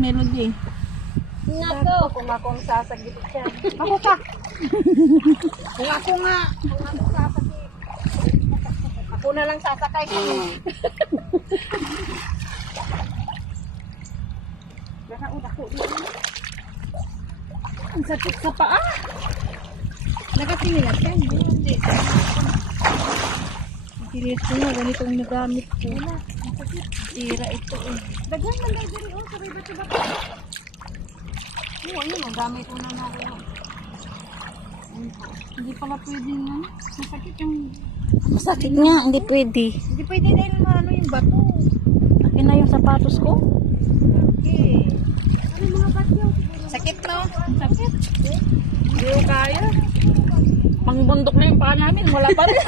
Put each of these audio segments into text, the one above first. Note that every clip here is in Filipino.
Melody. Nako. Kung akong sasagit siya. Ako pa. Kung ako sasagit. Ako na lang sasakay. Ang sakit sa paa. Nakasinilat ka. Hindi. Kilit ko nga. Ganitong nagamit ko. Tira ito eh. Daghan man daw diri oh, sabay bato-bato. Oo, yun, gamit ko na ako. Hindi pala pwede nga. Masakit yung... Masakit nga, hindi pwede. Hindi pwede dahil ano yung bato. Akin na yung sapatos ko. Okay. Ano mga batyo? Sakit no? Sakit. Hindi ko kaya. Pangbundok na yung paa namin. Wala pa rin.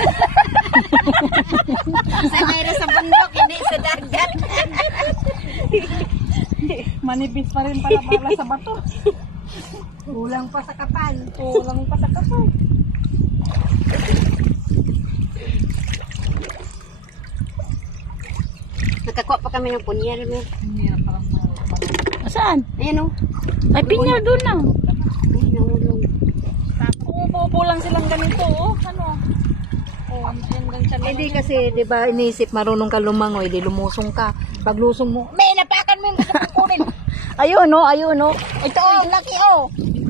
Sanay na sa bundok, hindi sa dagat. Manipis pa rin pala bala sa bato. Kulang pa sa kapal. Kulang pa sa kapal. Nakakuha pa kami ng punyal mo. Hindi na parang Saan? Ayan o. Ay, pinya doon na. Ay, nahulong. Upo lang silang ganito, oh. Ano? Oh, yan lang siya. Hindi kasi, di ba, iniisip marunong ka lumangoy, di lumusong ka. Pag lusong mo, May napakan mo yung gusto kong kunin. ayun no, ayun no. Ito oh, laki oh.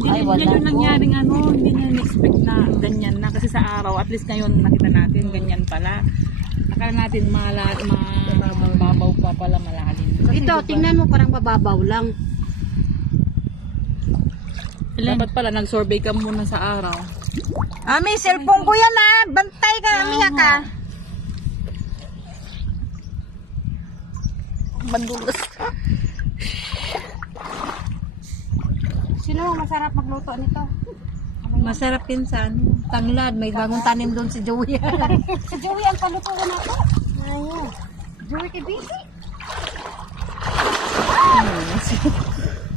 Ay, wala. Yan yung nangyaring ano, hindi nyo in-expect na ganyan na. Kasi sa araw, at least ngayon nakita natin, ganyan pala. Akala natin mababaw pa pala malalim. Ito, tingnan mo parang mababaw lang. Dapat pala nag-survey ka muna sa araw. May cellphone ko yan ah. Bantay ka, amiha ka. Bandulas. Sino ang masarap magluto nito? Masarap yun sa ano, tanglad. May bagong tanim doon si Joey. Si Joey ang palutuan ako. Ayun. Joey kay busy.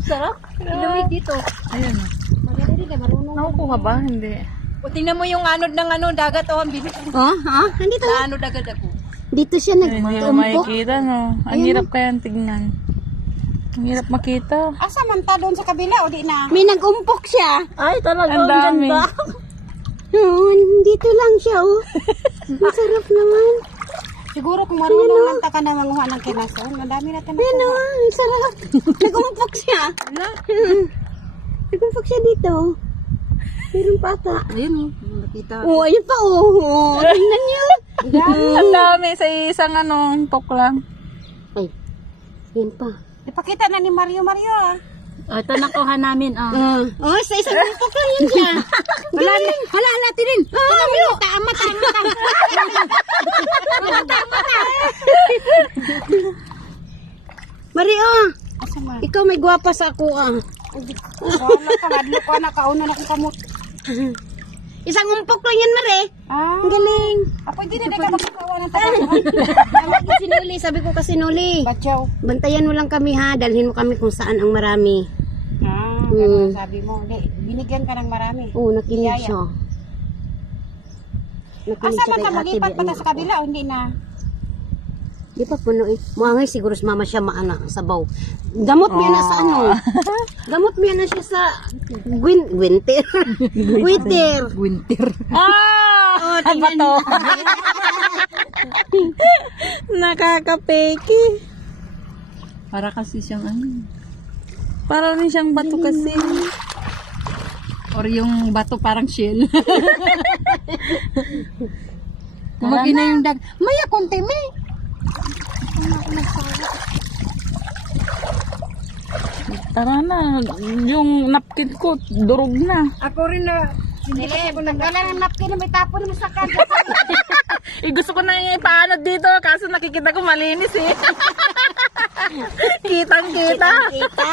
Sarap. Ilamig dito. Ayun. Maganda din ka, marunong. Nakukuha ba? Hindi. O, tingnan mo yung anod ng ano, dagat oh, ang bilis. Oh, ha? Nandito. Sa anod agad ako. Dito siya Hindi mo nag-umpok. makikita, no? Ang hirap kayang tignan. Ang hirap makita. Asa man ta doon sa kabila o di na? May nag-umpok siya. Ay, talaga. Ang dami. Oo, dito lang siya, oh. Ang sarap naman. Siguro kung marunong lang ta ka na manguha ng kinason, madami na tayo. Ayun, oh. Ang sarap. Nag-umpok siya. Nag-umpok siya dito. Meron pa ata. Ayun oh, nakita. Oh, ayun pa, oh. Tingnan niyo. Ang dami sa isang ano, tok lang. Ay, yun pa. Ipakita na ni Mario ah. Ito nakuha namin, oh. Oh, sa isang umpok lang yun siya. Wala natin rin. Tama. Mario, Asa man? ikaw may gwapa sa ako, ah. Wala ka, hadlo ko na kauna na kong kamot. Isang umpok lang yan, Mare. Ang galing. Ako hindi na ka makakawa ng tayo. Tama ko si Nuli. Sabi ko kasi Nuli, Batyaw. bantayan mo lang kami ha. Dalhin mo kami kung saan ang marami. Ganun sabi mo. Hindi, binigyan ka ng marami. Oo, nakinig Yaya. siya. Nakinig Asa siya man kay ta Ate malipat pa Bea. ta sa kabila o hindi na? Di pa puno eh. Muangay siguro si mama siya maana sabaw. Gamot mo yan na sa ano. Gamot mo yan na siya sa winter. Winter. Winter. Oh, Ano ba to? Nakakapeki. Para kasi siyang ano. Para rin siyang bato kasi. Or yung bato parang shell. Kumagi na yung dag. Maya, konti may. Tara na. Yung napkin ko, durog na. Ako rin na. Hindi ko nagkala ng napkin na may tapon naman sa kanya. Gusto ko na yung ipaanod dito. Kaso nakikita ko malinis eh. Kitang-kita. Kita.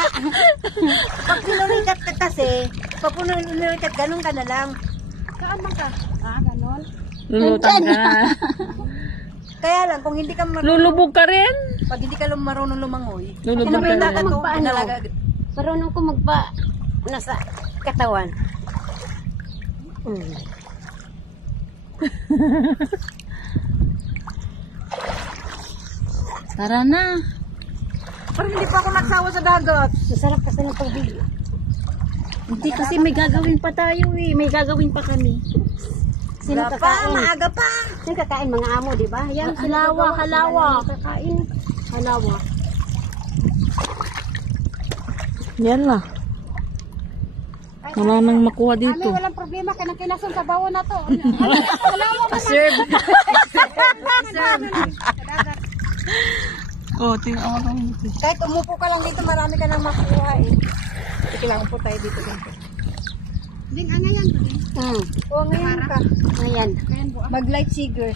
Pag pinulikat ka kasi, pag pinulikat, ganun ka na lang. Saan man ka? Ganun. Lulutang ka. Kaya lang, kung hindi ka Lulubog ka rin. pag hindi ka marunong lumangoy, Lulubog ka rin. Marunong ko magpa nasa katawan. Tara na. Pero hindi pa ako nagsawa sa dagat. Masarap kasi ng tubig. Hindi kasi may gagawin pa tayo eh. May gagawin pa kami. Sino Wala pa, kakain? maaga pa. Sino kakain? Mga amo, di ba? Yan, Halawa, halawa. Kakain. Halawa. Yan na. Wala nang makuha dito. Walang problema. Kinakinason sa bawo na to. Serve. Oh, tingnan mo lang dito. Kahit umupo ka lang dito, marami ka nang makuha eh. Kailangan po tayo dito. Ding, ano yan? Hmm. O, ngayon ka. Ayan. Mag-light siger.